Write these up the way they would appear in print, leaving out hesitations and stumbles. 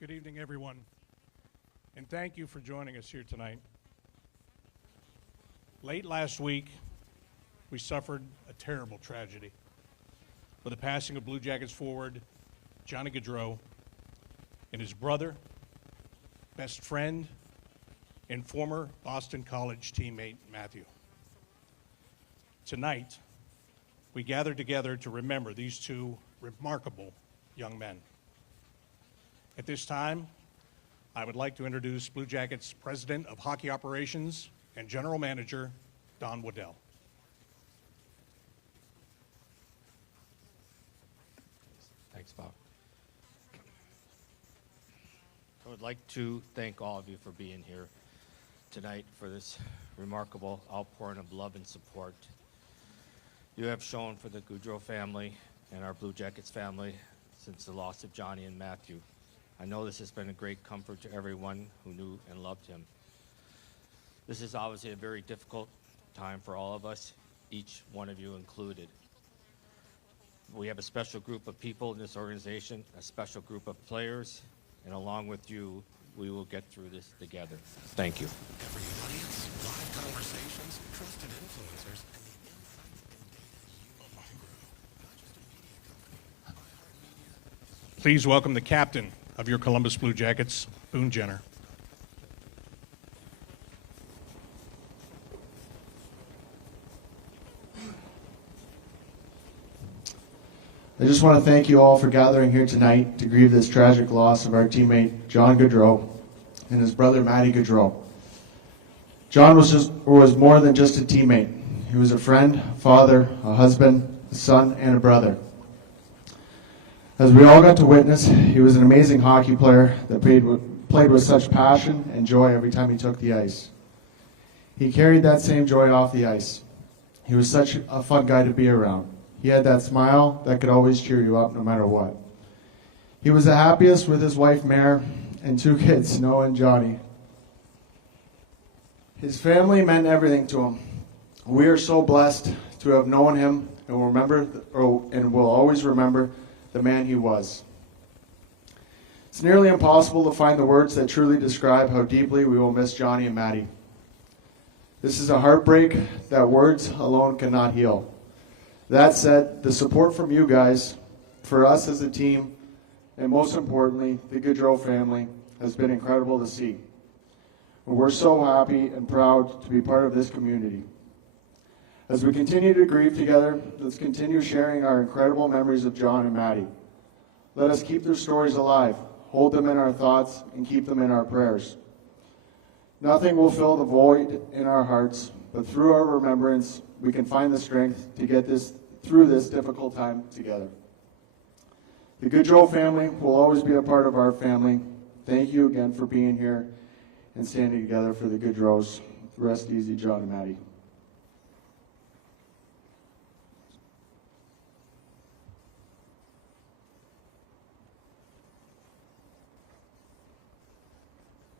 Good evening, everyone, and thank you for joining us here tonight. Late last week, we suffered a terrible tragedy with the passing of Blue Jackets forward Johnny Gaudreau and his brother, best friend, and former Boston College teammate, Matthew. Tonight, we gather together to remember these two remarkable young men. At this time, I would like to introduce Blue Jackets President of Hockey Operations and General Manager, Don Waddell. Thanks, Bob. I would like to thank all of you for being here tonight for this remarkable outpouring of love and support you have shown for the Gaudreau family and our Blue Jackets family since the loss of Johnny and Matthew. I know this has been a great comfort to everyone who knew and loved him. This is obviously a very difficult time for all of us, each one of you included. We have a special group of people in this organization, a special group of players, and along with you, we will get through this together. Thank you. Every audience, live conversations, trusted influencers, and the Please welcome the captain of your Columbus Blue Jackets, Boon Jenner. I just want to thank you all for gathering here tonight to grieve this tragic loss of our teammate John Gaudreau and his brother Matty Gaudreau. John was more than just a teammate. He was a friend, father, a husband, a son, and a brother. As we all got to witness, he was an amazing hockey player that played with such passion and joy every time he took the ice. He carried that same joy off the ice. He was such a fun guy to be around. He had that smile that could always cheer you up no matter what. He was the happiest with his wife, Mare, and two kids, Noah and Johnny. His family meant everything to him. We are so blessed to have known him and will always remember the man he was. It's nearly impossible to find the words that truly describe how deeply we will miss Johnny and Matty. This is a heartbreak that words alone cannot heal. That said, the support from you guys, for us as a team, and most importantly, the Gaudreau family, has been incredible to see. And we're so happy and proud to be part of this community. As we continue to grieve together, let's continue sharing our incredible memories of John and Matty. Let us keep their stories alive, hold them in our thoughts, and keep them in our prayers. Nothing will fill the void in our hearts, but through our remembrance, we can find the strength to get through this difficult time together. The Gaudreau family will always be a part of our family. Thank you again for being here and standing together for the Gaudreaus. Rest easy, John and Matty.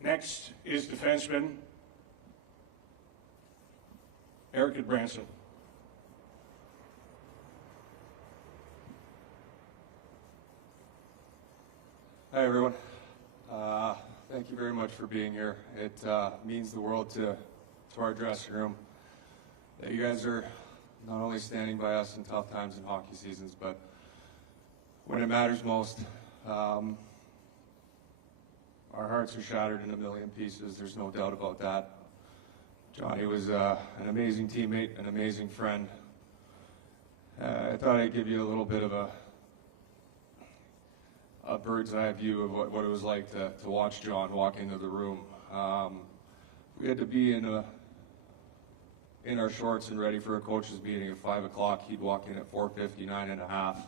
Next is defenseman Eric Gudbranson. Hi, everyone. Thank you very much for being here. It means the world to our dressing room that you guys are not only standing by us in tough times in hockey seasons, but when it matters most. Our hearts are shattered in a million pieces. There's no doubt about that. Johnny was an amazing teammate, an amazing friend. I thought I'd give you a little bit of a bird's eye view of what it was like to watch John walk into the room. We had to be in our shorts and ready for a coach's meeting at 5 o'clock. He'd walk in at 4:59 and a half.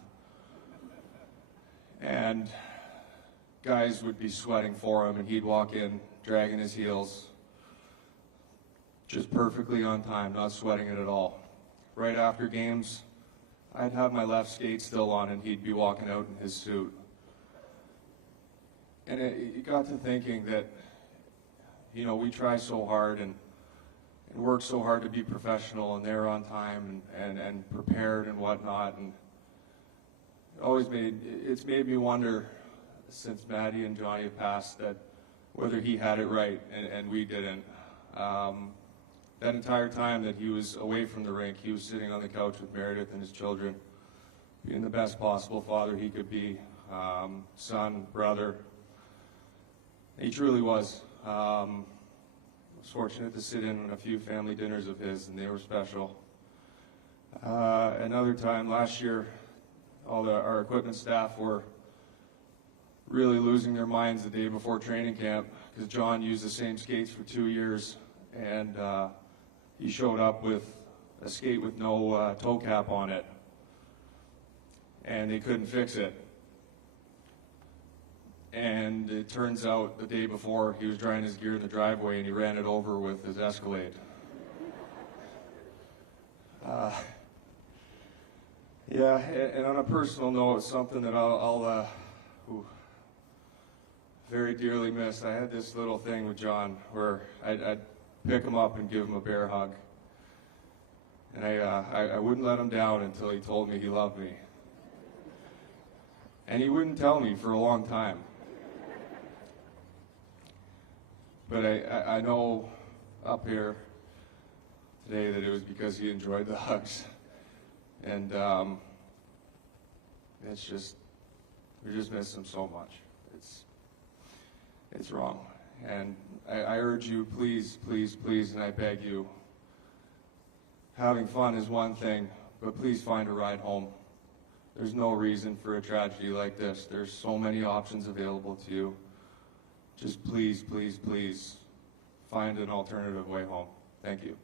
And guys would be sweating for him, and he'd walk in dragging his heels, just perfectly on time, not sweating it at all. Right after games, I'd have my left skate still on, and he'd be walking out in his suit. And it got to thinking that, you know, we try so hard and work so hard to be professional and there on time and prepared and whatnot, and it's made me wonder since Maddie and Johnny have passed, that whether he had it right and we didn't. That entire time that he was away from the rink, he was sitting on the couch with Meredith and his children, being the best possible father he could be, son, brother. He truly was. I was fortunate to sit in on a few family dinners of his, and they were special. Another time last year, our equipment staff were really losing their minds the day before training camp because John used the same skates for 2 years, and he showed up with a skate with no toe cap on it, and they couldn't fix it. And it turns out the day before he was drying his gear in the driveway and he ran it over with his Escalade. Yeah, and on a personal note, something that I'll very dearly miss. I had this little thing with John where I'd pick him up and give him a bear hug. And I wouldn't let him down until he told me he loved me. And he wouldn't tell me for a long time. But I know up here today that it was because he enjoyed the hugs. And it's just, we just miss him so much. It's wrong. And I urge you, please, please, please, and I beg you, having fun is one thing, but please find a ride home. There's no reason for a tragedy like this. There's so many options available to you. Just please, please, please find an alternative way home. Thank you.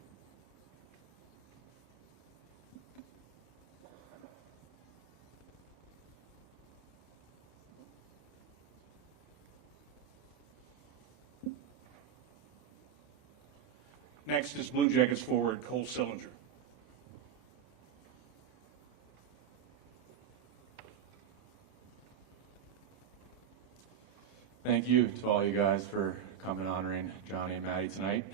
Next is Blue Jackets forward Cole Sillinger. Thank you to all you guys for coming honoring Johnny and Maddie tonight.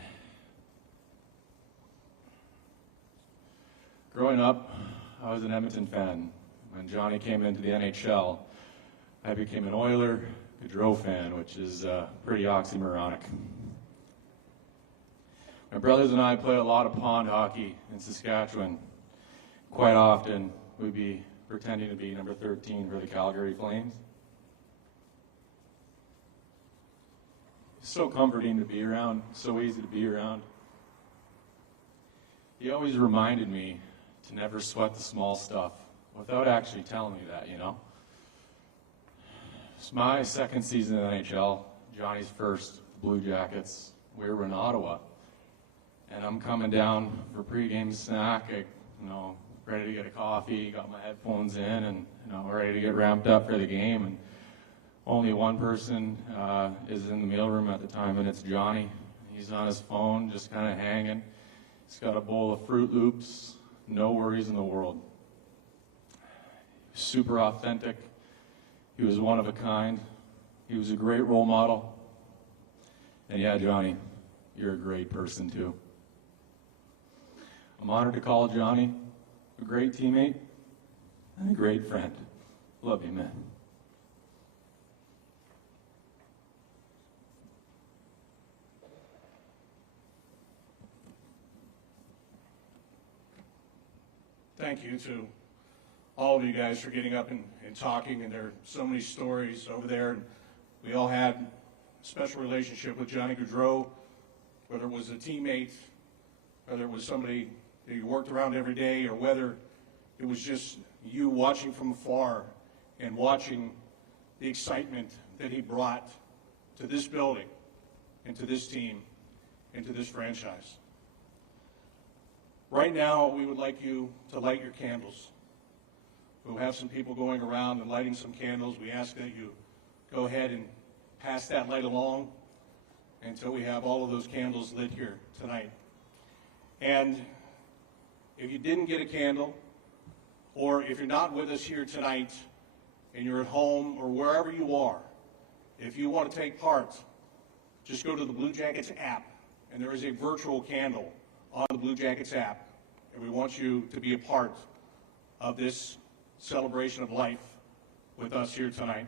Growing up, I was an Edmonton fan. When Johnny came into the NHL, I became an Oiler Gaudreau fan, which is pretty oxymoronic. My brothers and I played a lot of pond hockey in Saskatchewan. Quite often, we'd be pretending to be number 13 for the Calgary Flames. So comforting to be around, so easy to be around. He always reminded me to never sweat the small stuff without actually telling me that, you know. It's my second season in the NHL, Johnny's first Blue Jackets. We were in Ottawa, and I'm coming down for pregame snack. Ready to get a coffee, got my headphones in, and ready to get ramped up for the game. And only one person is in the mailroom at the time, and it's Johnny. He's on his phone, just kind of hanging. He's got a bowl of Fruit Loops, no worries in the world. Super authentic. He was one of a kind. He was a great role model. And yeah, Johnny, you're a great person too. I'm honored to call Johnny a great teammate and a great friend. Love you, man. Thank you to all of you guys for getting up and talking, and there are so many stories over there. We all had a special relationship with Johnny Gaudreau, whether it was a teammate, whether it was somebody that you worked around every day, or whether it was just you watching from afar and watching the excitement that he brought to this building and to this team and to this franchise. Right now, we would like you to light your candles. We'll have some people going around and lighting some candles. We ask that you go ahead and pass that light along until we have all of those candles lit here tonight. And if you didn't get a candle, or if you're not with us here tonight and you're at home or wherever you are, if you want to take part, just go to the Blue Jackets app, and there is a virtual candle on the Blue Jackets app, and we want you to be a part of this celebration of life with us here tonight.